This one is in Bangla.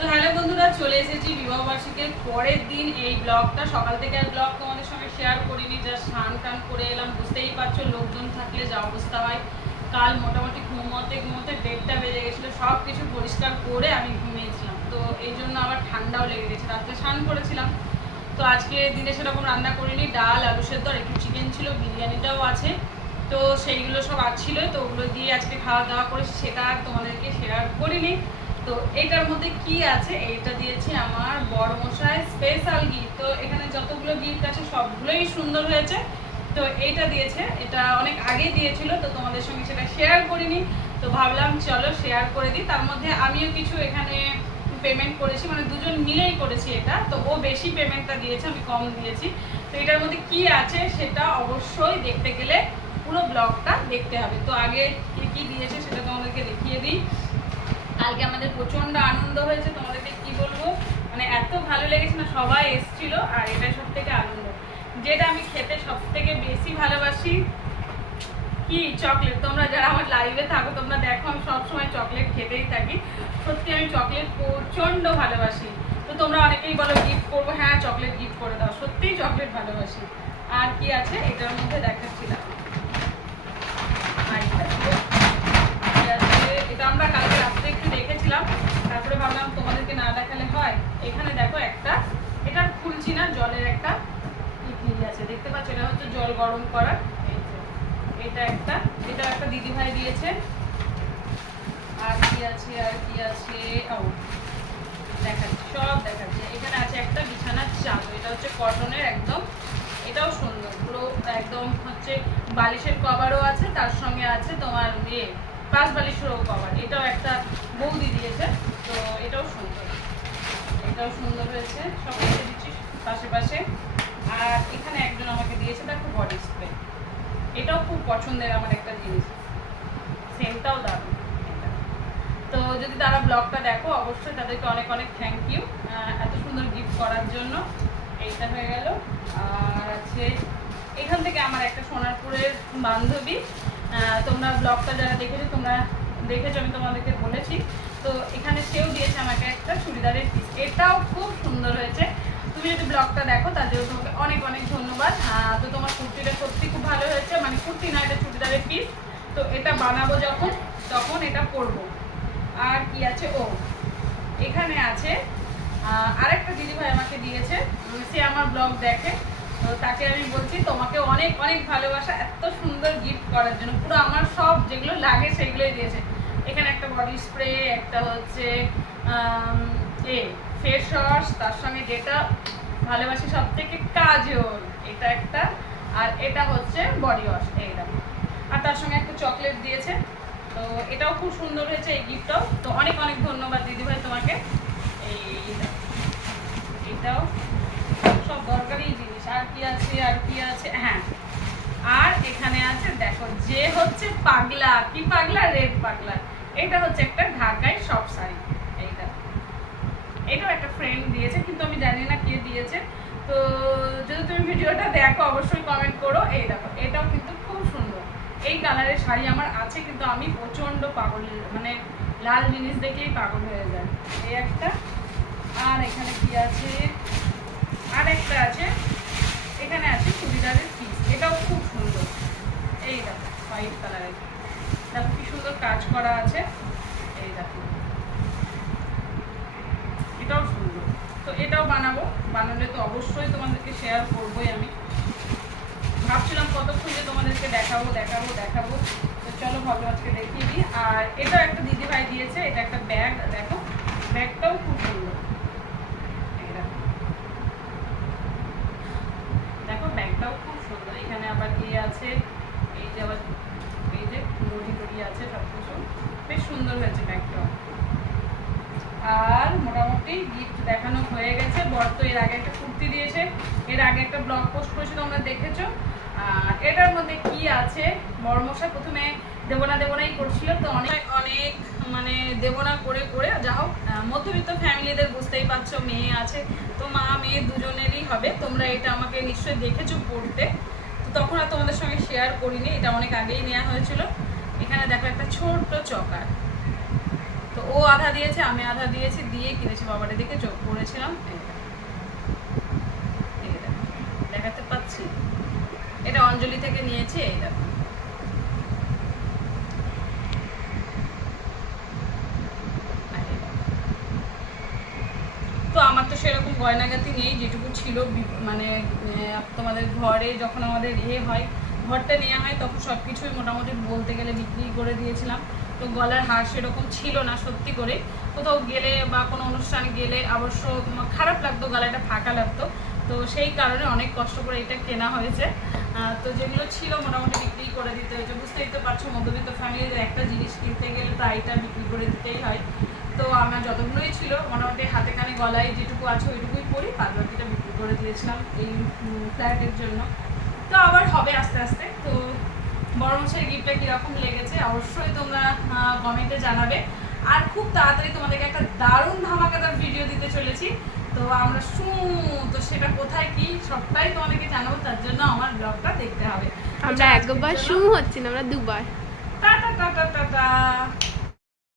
তো হ্যালো বন্ধুরা, চলে এসেছি বিবাহবার্ষিকের পরের দিন। এই ব্লগটা, সকাল থেকে আর ব্লগ তোমাদের সঙ্গে শেয়ার করিনি জাস্ট স্নান টান করে এলাম। বুঝতেই পারছ, লোকজন থাকলে যা অবস্থা হয়। কাল মোটামুটি ঘুমোতে ঘুমোতে ডেটটা বেজে গেছিল সব কিছু পরিষ্কার করে আমি ঘুমিয়েছিলাম। তো এই জন্য আবার ঠান্ডাও লেগে গেছে, রাত্রে স্নান করেছিলাম। তো আজকে দিনে সেরকম রান্না করিনি, ডাল, আলু সেদ্ধ আর একটু চিকেন ছিল, বিরিয়ানিটাও আছে। তো সেইগুলো সব আছিল তো ওগুলো দিয়ে আজকে খাওয়া দাওয়া করেছি, সেটা আর তোমাদেরকে শেয়ার করিনি। তো এটার মধ্যে কি আছে? এইটা দিয়েছি আমার বড় মশাই স্পেশাল গিফট তো এখানে যতগুলো গিফট আছে সবগুলোই সুন্দর হয়েছে। তো এইটা দিয়েছে। এটা অনেক আগে দিয়েছিল, তো তোমাদের সঙ্গে সেটা শেয়ার করিনি। তো ভাবলাম চলো শেয়ার করে দিই। তার মধ্যে আমিও কিছু এখানে পেমেন্ট করেছি মানে দুজন মিলেই করেছি এটা। তো ও বেশি পেমেন্টটা দিয়েছে, আমি কম দিয়েছি। তো এটার মধ্যে কি আছে সেটা অবশ্যই দেখতে গেলে পুরো ব্লগটা দেখতে হবে। তো আগে কি কি দিয়েছে সেটা তোমাদেরকে দেখিয়ে দিই। কালকে আমাদের প্রচণ্ড আনন্দ হয়েছে, তোমাদেরকে কি বলব? মানে এত ভালো লেগেছে না, সবাই এসছিল আর এটাই সব থেকে আনন্দ। যেটা আমি খেতে সব থেকে বেশি ভালোবাসি, কি চকলেট? তোমরা যারা আমার লাইভে থাকো, তোমরা দেখো, আমি সবসময় চকলেট খেতেই থাকি। সত্যি, আমি চকলেট প্রচণ্ড ভালোবাসি। তো তোমরা অনেকেই বলো গিফট করব। হ্যাঁ চকলেট গিফট করে দাও। সত্যিই চকলেট ভালোবাসি। আর কি আছে? এটার মধ্যে দেখাচ্ছিলাম আর এটা আছে। এটা আছে, এটা আমরা কালকে রাত্রে একটু দেখেছিলাম তারপরে তোমাদেরকে না দেখালে হয়? এখানে দেখো একটা, এটা খুলছি না, জলের একটা আছে। দেখতে পাচ্ছ, এটা হচ্ছে জল গরম করার এটা একটা এটা একটা দিদি ভাই দিয়েছে আর কি আছে, আর কি আছে? ও, দেখাচ্ছি, সব দেখাচ্ছি। এখানে আছে একটা বিছানার চাদর, এটা হচ্ছে কটনের একদম, এটাও সুন্দর। পুরো একদম হচ্ছে বালিশের কভারও আছে, তার সঙ্গে আছে তোমার ইয়ে পাঁচ বালিশেরও কভার। এটাও একটা বৌদি দিয়েছে, তো এটাও সুন্দর। এটাও সুন্দর হয়েছে সব রেখে দিচ্ছি পাশে আর এখানে একজন আমাকে দিয়েছে দেখো বডি স্প্রে এটাও খুব পছন্দের আমার একটা জিনিস। সেন্টটাও দারুণ। তো যদি তারা ব্লগটা দেখো, অবশ্যই তাদেরকে অনেক অনেক থ্যাংক ইউ এত সুন্দর গিফট করার জন্য। এইটা হয়ে গেল। আর আছে, এখান থেকে আমার একটা সোনারপুরের বান্ধবী। তোমরা ব্লগটা যারা দেখেছ, তোমরা দেখেছ, আমি তোমাদেরকে বলেছি। তো এখানে সেও দিয়েছে আমাকে একটা চুড়িদারের পিস এটাও খুব সুন্দর হয়েছে তুমি যদি ব্লগটা দেখো, তার জন্য তোমাকে অনেক অনেক ধন্যবাদ। তো তোমার কুর্তিটা সত্যি খুব ভালো হয়েছে মানে কুর্তি না, এটা চুড়িদারের পিস তো এটা বানাবো যখন, তখন এটা পরবো। আর কি আছে? ও, এখানে আছে আরেকটা দিদিভাই আমাকে দিয়েছে, সে আমার ব্লগ দেখে। তো তাকে আমি বলছি, তোমাকে অনেক অনেক ভালোবাসা, এত সুন্দর গিফট করার জন্য। পুরো আমার সব যেগুলো লাগে সেগুলোই দিয়েছে। এখানে একটা বডি স্প্রে একটা হচ্ছে এ ফেস ওয়াশ তার সঙ্গে যেটা ভালোবাসি সব থেকে কাজল। এটা একটা। আর এটা হচ্ছে বডি ওয়াশ এইটা আর তার সঙ্গে একটা চকলেট দিয়েছে। তো এটাও খুব সুন্দর হয়েছে এই গিফটটাও তো অনেক অনেক ধন্যবাদ দিদিভাই তোমাকে। এইটা এটাও সব দরকারি জিনিস। আর কি আছে, আর কি আছে? হ্যাঁ। আর এখানে আছে, দেখো, যে হচ্ছে পাগলা। কি পাগলা? রেড পাগলা। এটা হচ্ছে একটা ঢাকায় সব শাড়ি। এটাও একটা ফ্রেন্ড দিয়েছে, কিন্তু আমি জানি না কে দিয়েছে। তো যদি তুমি ভিডিওটা দেখো, অবশ্যই কমেন্ট করো। এই দেখো, এটাও কিন্তু খুব সুন্দর। এই কালারের শাড়ি আমার আছে, কিন্তু আমি প্রচণ্ড পাগল মানে লাল জিনিস দেখেই পাগল হয়ে যায় এই একটা, আর এখানে কি আছে? আর একটা আছে, এখানে আছে চুড়িদারের পিস এটাও খুব সুন্দর। এই দেখো হোয়াইট কালারের দেখো কি সুন্দর কাজ করা আছে এই দেখো এটাও সুন্দর তো এটাও বানাবো বানালে তো অবশ্যই তোমাদেরকে শেয়ার করবোই আমি। ভাবছিলাম কতক্ষণ যে তোমাদেরকে দেখাবো দেখাবো দেখাবো। তো চলো ভাবলো আজকে দেখিয়ে দিই। আর এটাও একটা দিদি ভাই দিয়েছে, এটা একটা ব্যাগ দেখো। ব্যাগটাও খুব সুন্দর। দেখো। ব্যাগটাও খুব সুন্দর। এখানে আবার ইয়ে আছে? এই যে আবার এই যে দড়ি টড়ি আছে সব কিছু বেশ সুন্দর হয়েছে ব্যাগটাও আর মোটামুটি গিফট দেখানো হয়ে গেছে। বর তো এর আগে একটা কুর্তি দিয়েছে। এর আগে একটা ব্লগ পোস্ট করেছে, তোমরা দেখেছ। আর এটার মধ্যে কি আছে? বর্মশা প্রথমে দেবনা দেবনাই করছিল। তো অনেক অনেক মানে দেবনা করে করে, যা হোক মধ্যবিত্ত ফ্যামিলিদের বুঝতেই পারছ, মেয়ে আছে। তো মা, মেয়ে দুজনেরই হবে। তোমরা এটা আমাকে নিশ্চয়ই দেখেছ পড়তে। তো তখন আর তোমাদের সঙ্গে শেয়ার করিনি। এটা অনেক আগেই নেওয়া হয়েছিল। এখানে দেখো একটা ছোট্ট চকার। তো ও আধা দিয়েছে, আমি আধা দিয়েছি, দিয়ে কিনেছি বাবাটা দিকে, চোখ পড়েছিলাম। দেখাতে পাচ্ছি এটা অঞ্জলি থেকে নিয়েছি, এই দেখো। তো আমার তো সেরকম গয়নাগাতি নেই, যেটুকু ছিল মানে তোমাদের ঘরে যখন আমাদের এ হয়, ঘরটা নেওয়া হয়, তখন সব কিছুই মোটামুটি বলতে গেলে বিক্রি করে দিয়েছিলাম তো গলার হার সেরকম ছিল না সত্যি করে। কোথাও গেলে বা কোনো অনুষ্ঠানে গেলে অবশ্য খারাপ লাগতো, গলাটা ফাঁকা লাগতো। তো সেই কারণে অনেক কষ্ট করে এটা কেনা হয়েছে। তো যেগুলো ছিল মোটামুটি বিক্রি করে দিতে হয়েছে। বুঝতেই তো পারছ, মধ্যবিত্ত ফ্যামিলির একটা জিনিস কিনতে গেলে প্রায়টা বিক্রি করে দিতেই হয়। তো আমার যতগুলোই ছিল, মোটামুটি হাতে কানে গলায় যেটুকু আছে ওইটুকুই পরি বাদ বাকিটা বিক্রি করে দিয়েছিলাম এই ফ্ল্যাটের জন্য। তো আবার হবে আস্তে আস্তে। তো বড় গিফটটা কীরকম লেগেছে অবশ্যই তোমরা কমেন্টে জানাবে। আর খুব তাড়াতাড়ি তোমাদেরকে একটা দারুণ ধামাকাদার ভিডিও দিতে চলেছি। তো আমরা শু তো সেটা কোথায় কি সবটাই তোমাদেরকে জানাব তার জন্য আমার ব্লগটা দেখতে হবে। আমরা একবার শুন হচ্ছি না আমরা দুবার। Tata tata tata